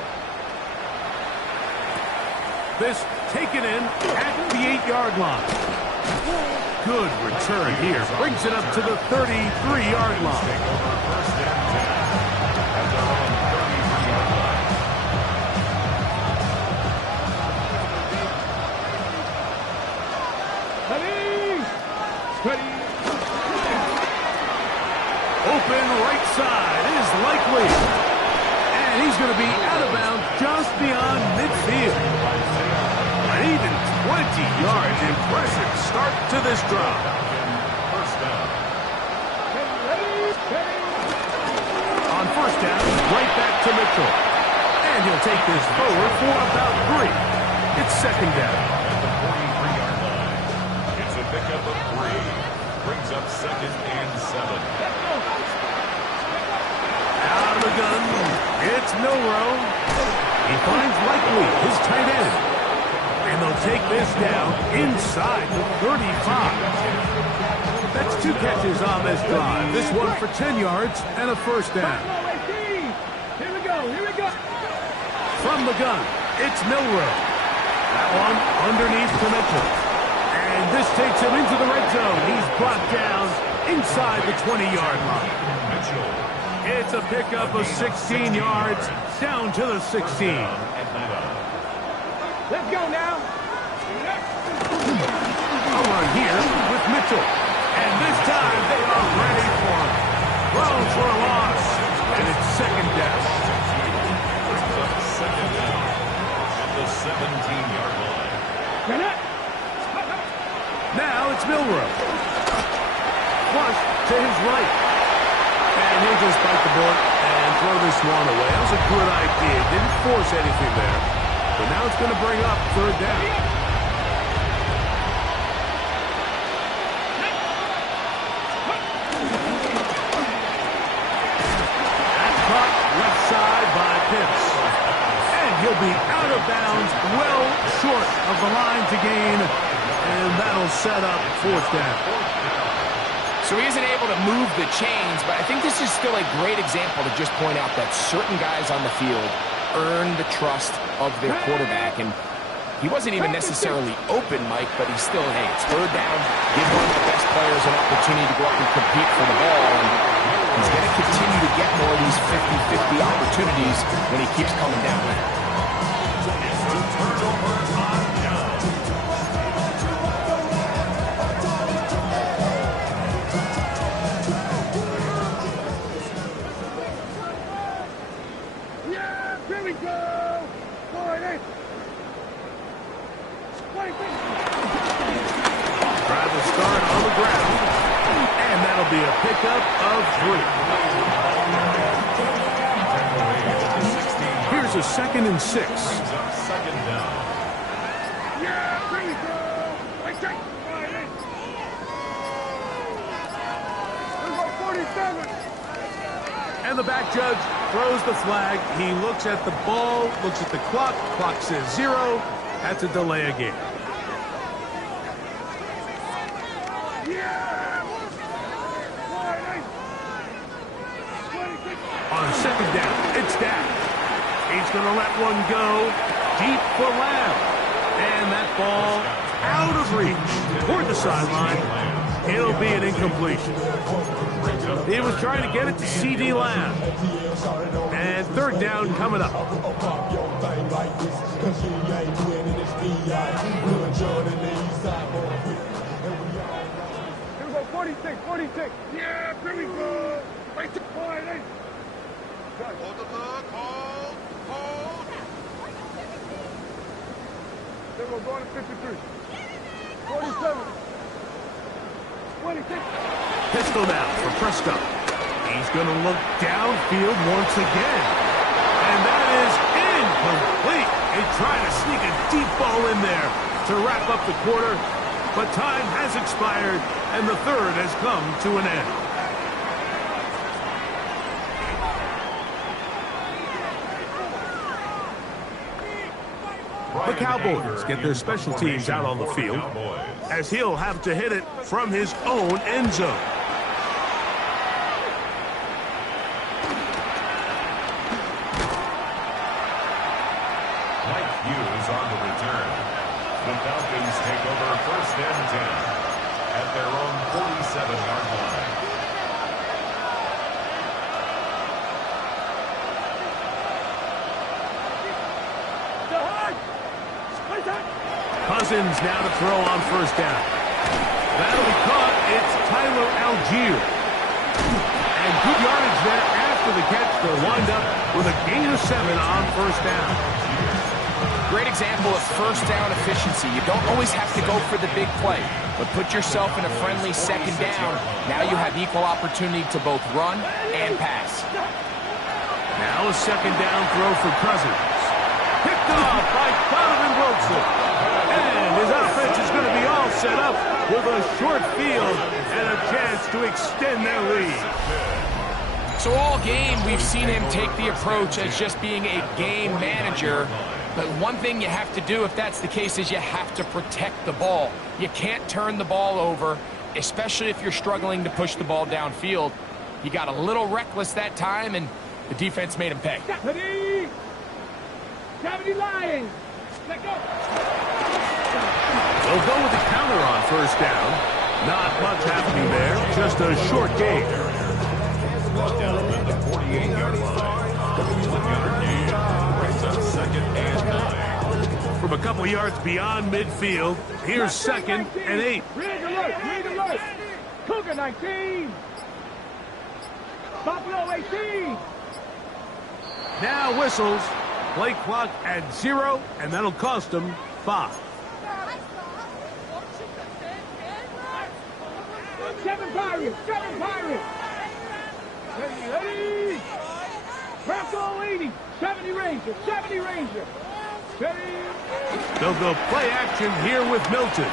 This taken in at the 8-yard line. Good return here. Brings it up to the 33-yard line. Open right side is likely. And he's going to be out of bounds just beyond midfield. An even 20 yards. Impressive start to this drive. First down. On first down, right back to Mitchell. And he'll take this forward for about 3. It's second down. At the 43-yard line. It's a victory brings up 2nd and 7. Out of the gun, it's Milrow. He finds Likely, his tight end. And they'll take this down inside the 35. That's 2 catches on this drive. This one for 10 yards and a first down. Here we go. From the gun, it's Milrow. That one underneath to Mitchell. And this takes him into the red zone. He's brought down inside the 20-yard line. Mitchell. It's a pickup of 16 yards down to the 16. Let's go now. A run here with Mitchell. And this time they are ready for him. Thrown for a loss. And it's 2nd down. Brings up 2nd down at the 17-yard line. Now it's Milrow. Flush to his right. And he'll just bite the bullet and throw this one away. That was a good idea. Didn't force anything there. But now it's going to bring up 3rd down. That's caught left side by Pitts. And he'll be out of bounds, well short of the line to gain. And that'll set up 4th down. So he isn't able to move the chains, but I think this is still a great example to just point out that certain guys on the field earn the trust of their quarterback. And he wasn't even necessarily open, Mike, but he's still, hey, it's 3rd down. Give one of the best players an opportunity to go up and compete for the ball. And he's going to continue to get more of these 50-50 opportunities when he keeps coming down there. Drive will start on the ground, and that'll be a pickup of 3. Here's a 2nd and 6. Brings up 2nd down. Yeah, here we go. Here we go, 47. And the back judge throws the flag. He looks at the ball, looks at the clock. Clock says 0. That's a delay of game. On 2nd down, it's Dak. He's going to let one go deep for Lamb. And that ball out of reach toward the sideline. It'll be an incompletion. He was trying to get it to C.D. Lamb. And 3rd down coming up. Here we go, 46. Yeah, here we go. Right to point. Hold the hook, hold. Then we're going to 53. 47. 26. Pistol now for Prescott. He's going to look downfield once again. And that is incomplete. They try to sneak a deep ball in there to wrap up the quarter. But time has expired, and the 3rd has come to an end. The Cowboys get their special teams out on the field as he'll have to hit it from his own end zone. Mike Hughes on the return. The Falcons take over 1st and 10 at their own 47-yard line. Cousins now to throw on 1st down. That'll be caught. It's Tyler Algier. And good yardage there after the catch. They'll wind up with a gain of 7 on 1st down. Great example of 1st down efficiency. You don't always have to go for the big play, but put yourself in a friendly 2nd down. Now you have equal opportunity to both run and pass. Now a 2nd down throw for Cousins. Picked off by Donovan Wilson. And his offense is going to be all set up with a short field and a chance to extend their lead. So all game, we've seen him take the approach as just being a game manager. But one thing you have to do if that's the case is you have to protect the ball. You can't turn the ball over, especially if you're struggling to push the ball downfield. He got a little reckless that time, and the defense made him pay. 70 Lions. Let go. They'll go with the counter on first down. Not much happening there, just a short gain. Down at the 48-yard line. 1-yard gain. Brings up 2nd and 9. From a couple yards beyond midfield, here's 2nd and 8. Red alert, red alert. Cougar 19. Buffalo 18. Now whistles. Play clock at 0, and that'll cost them 5. 7 Pirates, 7 Pirates. Ready. Bronco 80, 70 Ranger, 70 Ranger. Ready. They'll go play action here with Milton.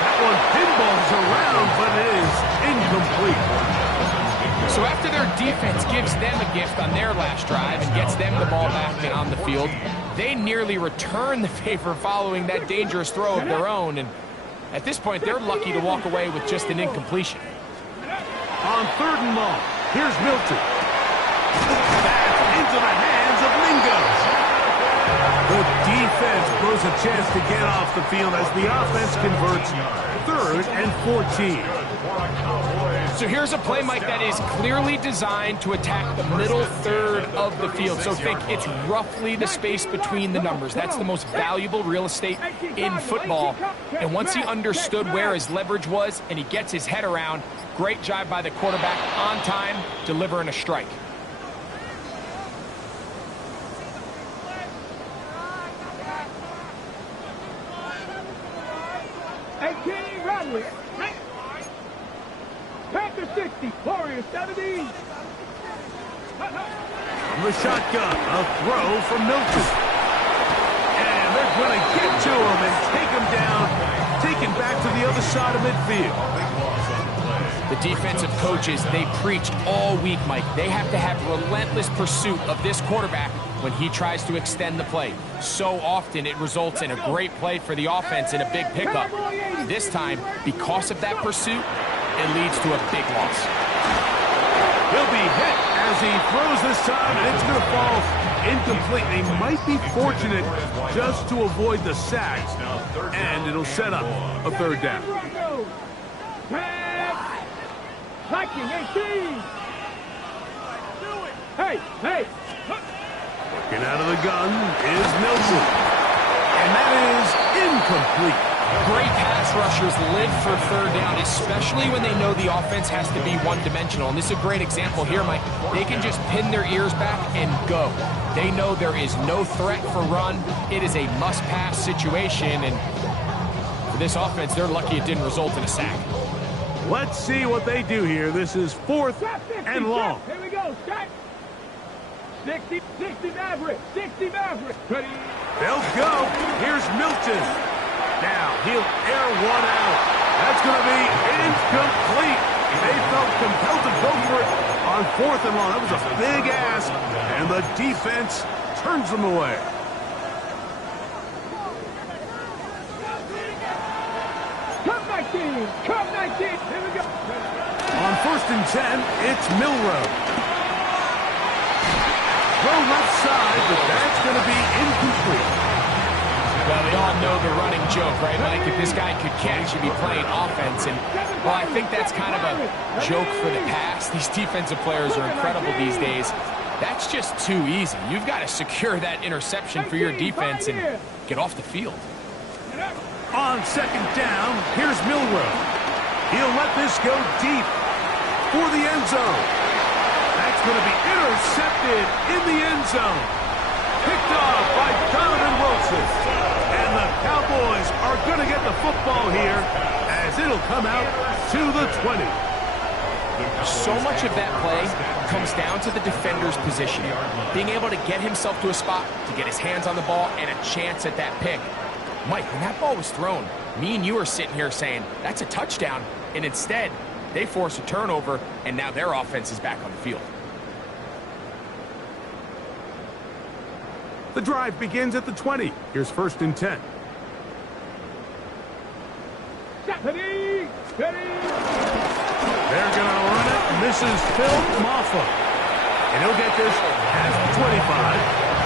That one pinballs around, but it is incomplete. So after their defense gives them a gift on their last drive and gets them the ball back and on the field, they nearly return the favor following that dangerous throw of their own. And at this point, they're lucky to walk away with just an incompletion. On 3rd and long, here's Milton. That's into the hands of Mingo. The defense blows a chance to get off the field as the offense converts 3rd and 14. So here's a play, Mike, that is clearly designed to attack the middle third of the field. So think it's roughly the space between the numbers. That's the most valuable real estate in football. And once he understood where his leverage was and he gets his head around, great job by the quarterback on time, delivering a strike. Panther 60, Warriors 70. From the shotgun, a throw from Milton. And they're going to get to him and take him down, taken back to the other side of midfield. The defensive coaches, they preach all week, Mike. They have to have relentless pursuit of this quarterback when he tries to extend the play. So often it results in a great play for the offense and a big pickup. This time, because of that pursuit, it leads to a big loss. He'll be hit as he throws this time, and it's going to fall incomplete. They might be fortunate just to avoid the sack, and it'll set up a 3rd down. Viking 18. Hey. Working out of the gun is Nelson. And that is incomplete. Great pass rushers live for 3rd down, especially when they know the offense has to be one-dimensional. And this is a great example here, Mike. They can just pin their ears back and go. They know there is no threat for run. It is a must-pass situation. And for this offense, they're lucky it didn't result in a sack. Let's see what they do here. This is 4th and long. Here we go, start. 60 Maverick, 60 Maverick. Ready. They'll go. Here's Milton. Now he'll air one out. That's going to be incomplete. They felt compelled to go for it on 4th and long. That was a big ask, and the defense turns them away. Come 19. Here we go. On 1st and 10, it's Milrow. Throw left side, but that's going to be incomplete. Well, they all know the running joke, right, Mike? If this guy could catch, he'd be playing offense. And, well, I think that's kind of a joke for the past. These defensive players are incredible these days. That's just too easy. You've got to secure that interception for your defense and get off the field. On 2nd down, here's Milrow. He'll let this go deep for the end zone. That's going to be intercepted in the end zone. Picked off by Donovan Wilson. And the Cowboys are going to get the football here as it'll come out to the 20. So much of that play comes down to the defender's positioning, being able to get himself to a spot, to get his hands on the ball, and a chance at that pick. Mike, when that ball was thrown, me and you are sitting here saying, that's a touchdown, and instead, they force a turnover, and now their offense is back on the field. The drive begins at the 20. Here's 1st and 10. Ready, ready. They're going to run it. This is Phil Maffa. And he'll get this past the 25,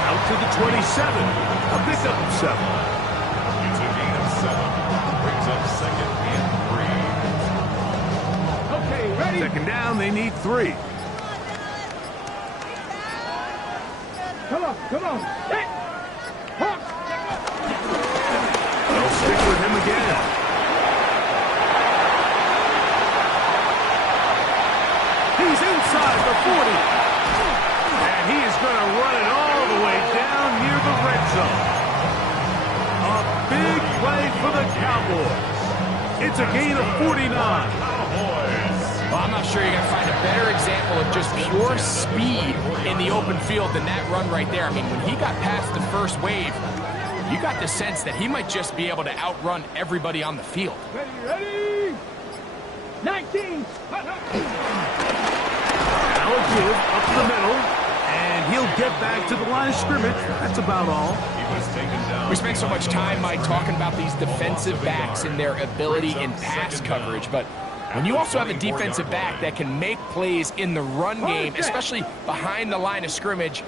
out to the 27. A pickup of 7. It's a gain of 7. Brings up 2nd and 3. Okay, ready. 2nd down, they need 3. Come on, come on. Hey. Huh. They'll stick with him again. He's inside the 40. And he is going to run it all the way down near the red zone. A big play for the Cowboys. It's a gain of 49. Well, I'm not sure you're going to find a better example of just pure speed in the open field than that run right there. I mean, when he got past the first wave, you got the sense that he might just be able to outrun everybody on the field. Ready, ready. 19. Now a give up the middle, and he'll get back to the line of scrimmage. That's about all. He was taken down. We spent so much time, Mike, talking about these defensive backs and their ability in pass coverage, but when you also have a defensive back that can make plays in the run game, especially behind the line of scrimmage,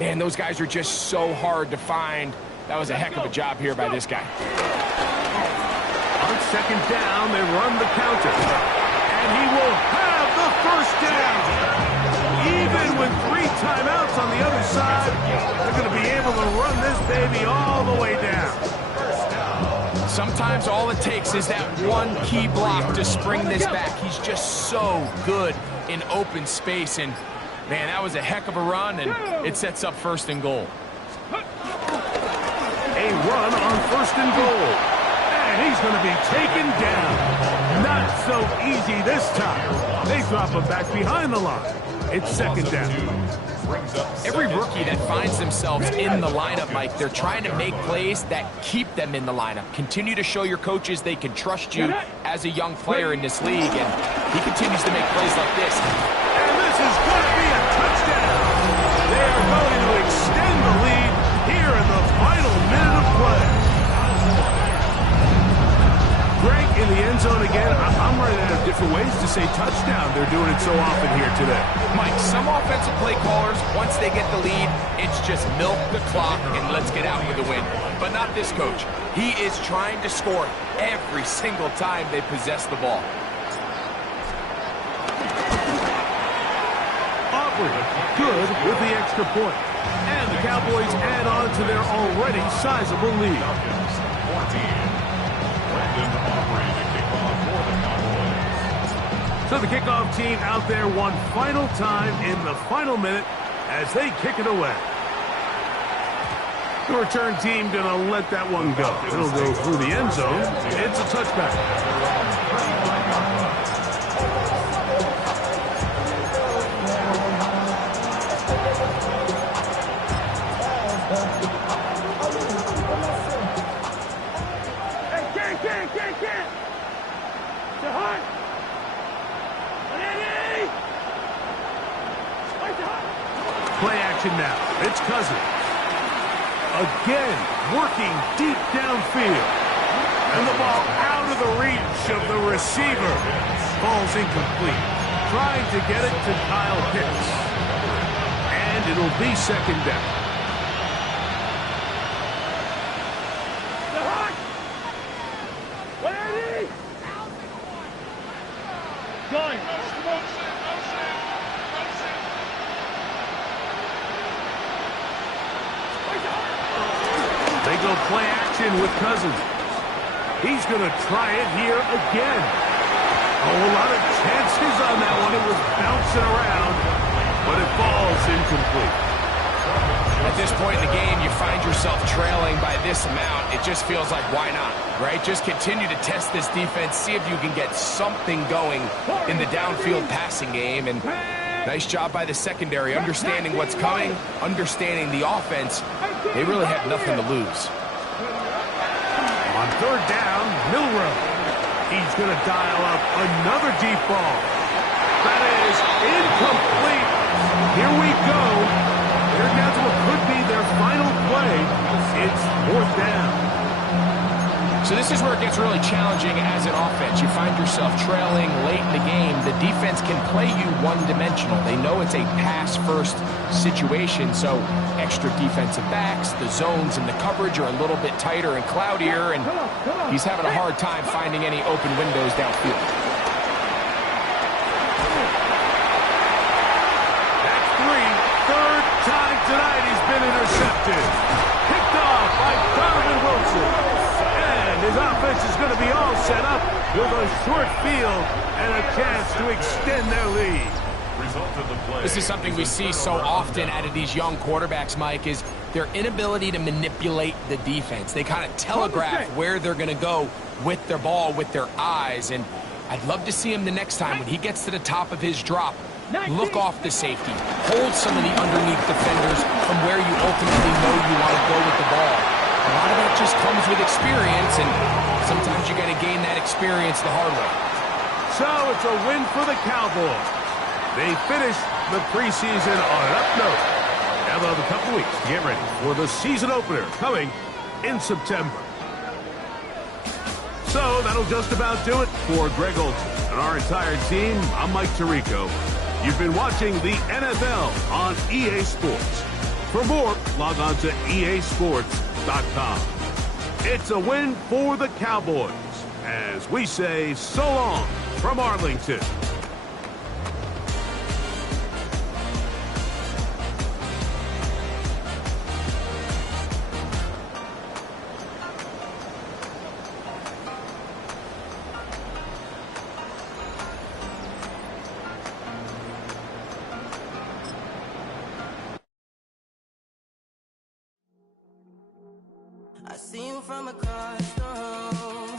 man, those guys are just so hard to find. That was a heck of a job here by this guy. On 2nd down, they run the counter. And he will have the 1st down. Even with 3 timeouts on the other side, they're going to be able to run this baby all the way down. Sometimes all it takes is that one key block to spring this back. He's just so good in open space. And, man, that was a heck of a run, and it sets up 1st and goal. A run on 1st and goal. And he's going to be taken down. Not so easy this time. They drop him back behind the line. It's 2nd down. Every rookie that finds themselves in the lineup, Mike, they're trying to make plays that keep them in the lineup. Continue to show your coaches they can trust you as a young player in this league, and he continues to make plays like this. And this is going to be a touchdown. They are going to extend the lead here in the final minute of play. Greg in the end zone again. I'm running out of different ways to say touchdown. They're doing it so often here today. Mike, some offensive play callers, once they get the lead, it's just milk the clock and let's get out with a win. But not this coach. He is trying to score every single time they possess the ball. Aubrey, good with the extra point. And the Cowboys add on to their already sizable lead. So the kickoff team out there one final time in the final minute as they kick it away. The return team going to let that one go. It'll go through the end zone. It's a touchback. Play action now. It's Cousins. Again, working deep downfield. And the ball out of the reach of the receiver. Ball's incomplete. Trying to get it to Kyle Pitts. And it'll be 2nd down. They go play action with Cousins. He's going to try it here again. Oh, a lot of chances on that one. It was bouncing around, but it falls incomplete. At this point in the game, you find find yourself trailing by this amount, it just feels like, why not, right? Just continue to test this defense, see if you can get something going in the downfield passing game. And nice job by the secondary, understanding what's coming, understanding the offense. They really have nothing to lose. On third down, Milrow. He's going to dial up another deep ball. That is incomplete. Here we go. They're down to what could be their final play. It's fourth down. So this is where it gets really challenging as an offense. You find yourself trailing late in the game. The defense can play you one-dimensional. They know it's a pass-first situation, so extra defensive backs, the zones and the coverage are a little bit tighter and cloudier, and he's having a hard time finding any open windows downfield. That's third time tonight he's been intercepted. Picked off by Donovan Wilson. And his offense is going to be all set up with a short field and a chance to extend their lead. This is something we see so often out of these young quarterbacks, Mike, is their inability to manipulate the defense. They kind of telegraph where they're going to go with their ball, with their eyes. And I'd love to see him the next time when he gets to the top of his drop. Look off the safety. Hold some of the underneath defenders from where you ultimately know you want to go with the ball. A lot of that just comes with experience, and sometimes you got to gain that experience the hard way. So it's a win for the Cowboys. They finished the preseason on an up note. Now they'll have a couple weeks to get ready for the season opener coming in September. So that'll just about do it for Greg Olson and our entire team. I'm Mike Tirico. You've been watching the NFL on EA Sports. For more, log on to easports.com. It's a win for the Cowboys as we say so long from Arlington. I see you from across the room.